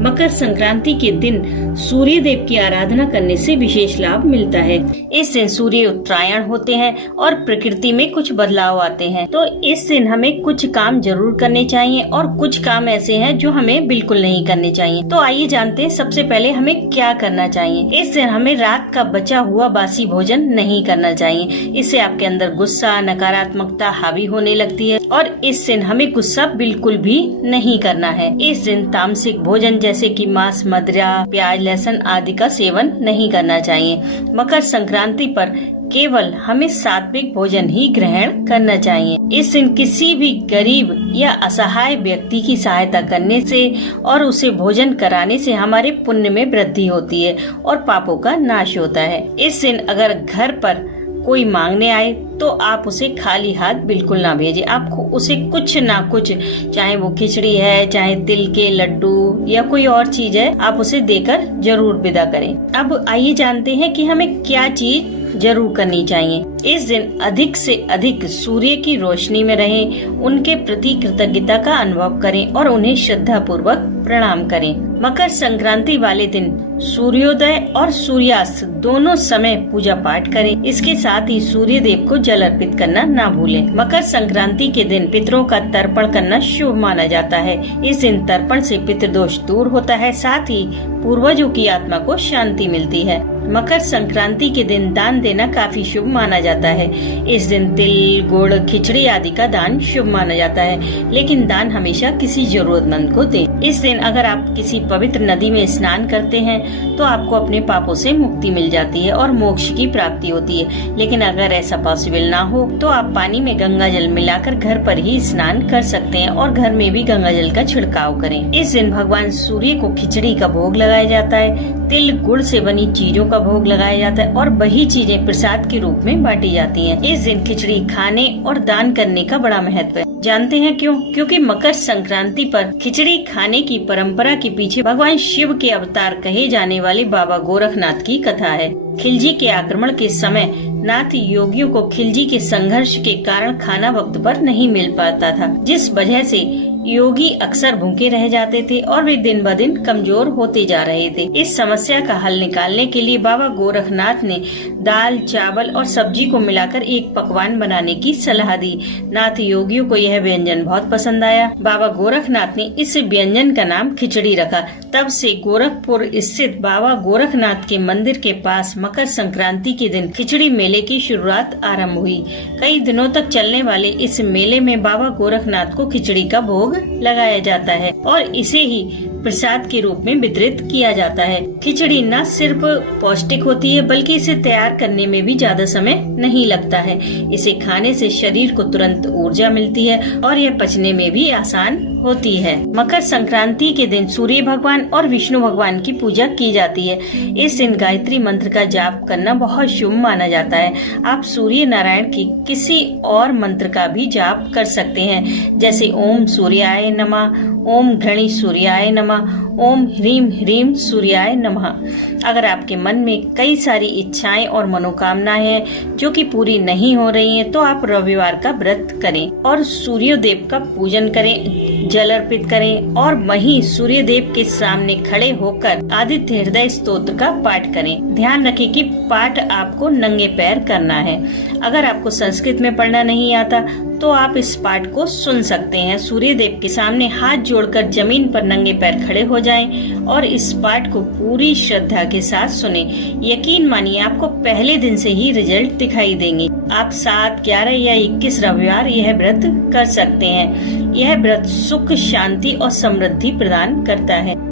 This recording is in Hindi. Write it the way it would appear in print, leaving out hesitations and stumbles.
मकर संक्रांति के दिन सूर्य देव की आराधना करने से विशेष लाभ मिलता है। इस दिन सूर्य उत्तरायण होते हैं और प्रकृति में कुछ बदलाव आते हैं, तो इस दिन हमें कुछ काम जरूर करने चाहिए और कुछ काम ऐसे हैं जो हमें बिल्कुल नहीं करने चाहिए। तो आइए जानते हैं सबसे पहले हमें क्या करना चाहिए। इस दिन हमें रात का बचा हुआ बासी भोजन नहीं करना चाहिए। इससे आपके अंदर गुस्सा, नकारात्मकता हावी होने लगती है और इस दिन हमें गुस्सा बिल्कुल भी नहीं करना है। इस दिन तामसिक भोजन जैसे कि मांस, मदिरा, प्याज, लहसुन आदि का सेवन नहीं करना चाहिए। मकर संक्रांति पर केवल हमें सात्विक भोजन ही ग्रहण करना चाहिए। इस दिन किसी भी गरीब या असहाय व्यक्ति की सहायता करने से और उसे भोजन कराने से हमारे पुण्य में वृद्धि होती है और पापों का नाश होता है। इस दिन अगर घर पर कोई मांगने आए तो आप उसे खाली हाथ बिल्कुल ना भेजें। आपको उसे कुछ ना कुछ, चाहे वो खिचड़ी है, चाहे तिल के लड्डू या कोई और चीज है, आप उसे देकर जरूर विदा करें। अब आइए जानते हैं कि हमें क्या चीज जरूर करनी चाहिए। इस दिन अधिक से अधिक सूर्य की रोशनी में रहें, उनके प्रति कृतज्ञता का अनुभव करें और उन्हें श्रद्धा पूर्वक प्रणाम करें। मकर संक्रांति वाले दिन सूर्योदय और सूर्यास्त दोनों समय पूजा पाठ करें। इसके साथ ही सूर्य देव को जल अर्पित करना ना भूलें। मकर संक्रांति के दिन पितरों का तर्पण करना शुभ माना जाता है। इस दिन तर्पण से पितृदोष दूर होता है, साथ ही पूर्वजों की आत्मा को शांति मिलती है। मकर संक्रांति के दिन दान देना काफी शुभ माना जाता है। इस दिन तिल, गुड़, खिचड़ी आदि का दान शुभ माना जाता है, लेकिन दान हमेशा किसी जरूरतमंद को दें। इस दिन अगर आप किसी पवित्र नदी में स्नान करते हैं तो आपको अपने पापों से मुक्ति मिल जाती है और मोक्ष की प्राप्ति होती है। लेकिन अगर ऐसा पॉसिबल ना हो तो आप पानी में गंगा जल मिलाकर घर पर ही स्नान कर सकते हैं और घर में भी गंगा जल का छिड़काव करें। इस दिन भगवान सूर्य को खिचड़ी का भोग लगाया जाता है, तिल गुड़ से बनी चीजों का भोग लगाया जाता है और वही चीजें प्रसाद के रूप में बांटी जाती हैं। इस दिन खिचड़ी खाने और दान करने का बड़ा महत्व है। जानते हैं क्यों? क्योंकि मकर संक्रांति पर खिचड़ी खाने की परंपरा के पीछे भगवान शिव के अवतार कहे जाने वाले बाबा गोरखनाथ की कथा है। खिलजी के आक्रमण के समय नाथ योगियों को खिलजी के संघर्ष के कारण खाना वक्त पर नहीं मिल पाता था, जिस वजह से योगी अक्सर भूखे रह जाते थे और वे दिन ब दिन कमजोर होते जा रहे थे। इस समस्या का हल निकालने के लिए बाबा गोरखनाथ ने दाल, चावल और सब्जी को मिलाकर एक पकवान बनाने की सलाह दी। नाथ योगियों को यह व्यंजन बहुत पसंद आया। बाबा गोरखनाथ ने इस व्यंजन का नाम खिचड़ी रखा। तब से गोरखपुर स्थित बाबा गोरखनाथ के मंदिर के पास मकर संक्रांति के दिन खिचड़ी मेले की शुरुआत आरम्भ हुई। कई दिनों तक चलने वाले इस मेले में बाबा गोरखनाथ को खिचड़ी का भोग लगाया जाता है और इसे ही प्रसाद के रूप में वितरित किया जाता है। खिचड़ी न सिर्फ पौष्टिक होती है बल्कि इसे तैयार करने में भी ज्यादा समय नहीं लगता है। इसे खाने से शरीर को तुरंत ऊर्जा मिलती है और यह पचने में भी आसान होती है। मकर संक्रांति के दिन सूर्य भगवान और विष्णु भगवान की पूजा की जाती है। इस दिन गायत्री मंत्र का जाप करना बहुत शुभ माना जाता है। आप सूर्य नारायण की किसी और मंत्र का भी जाप कर सकते हैं, जैसे ओम सूर्याय नमः, ओम घृणी सूर्याय नमः, ओम ह्रीम ह्रीम सूर्याय नमः। अगर आपके मन में कई सारी इच्छाएं और मनोकामनाएं हैं जो कि पूरी नहीं हो रही हैं, तो आप रविवार का व्रत करें और सूर्य देव का पूजन करें, जल अर्पित करें और वहीं सूर्य देव के सामने खड़े होकर आदित्य हृदय स्तोत्र का पाठ करें। ध्यान रखें कि पाठ आपको नंगे पैर करना है। अगर आपको संस्कृत में पढ़ना नहीं आता तो आप इस पाठ को सुन सकते हैं। सूर्य देव के सामने हाथ जोड़कर जमीन पर नंगे पैर खड़े हो जाएं और इस पाठ को पूरी श्रद्धा के साथ सुने। यकीन मानिए आपको पहले दिन से ही रिजल्ट दिखाई देंगे। आप 7, 11 या 21 रविवार यह व्रत कर सकते हैं। यह व्रत सुख, शांति और समृद्धि प्रदान करता है।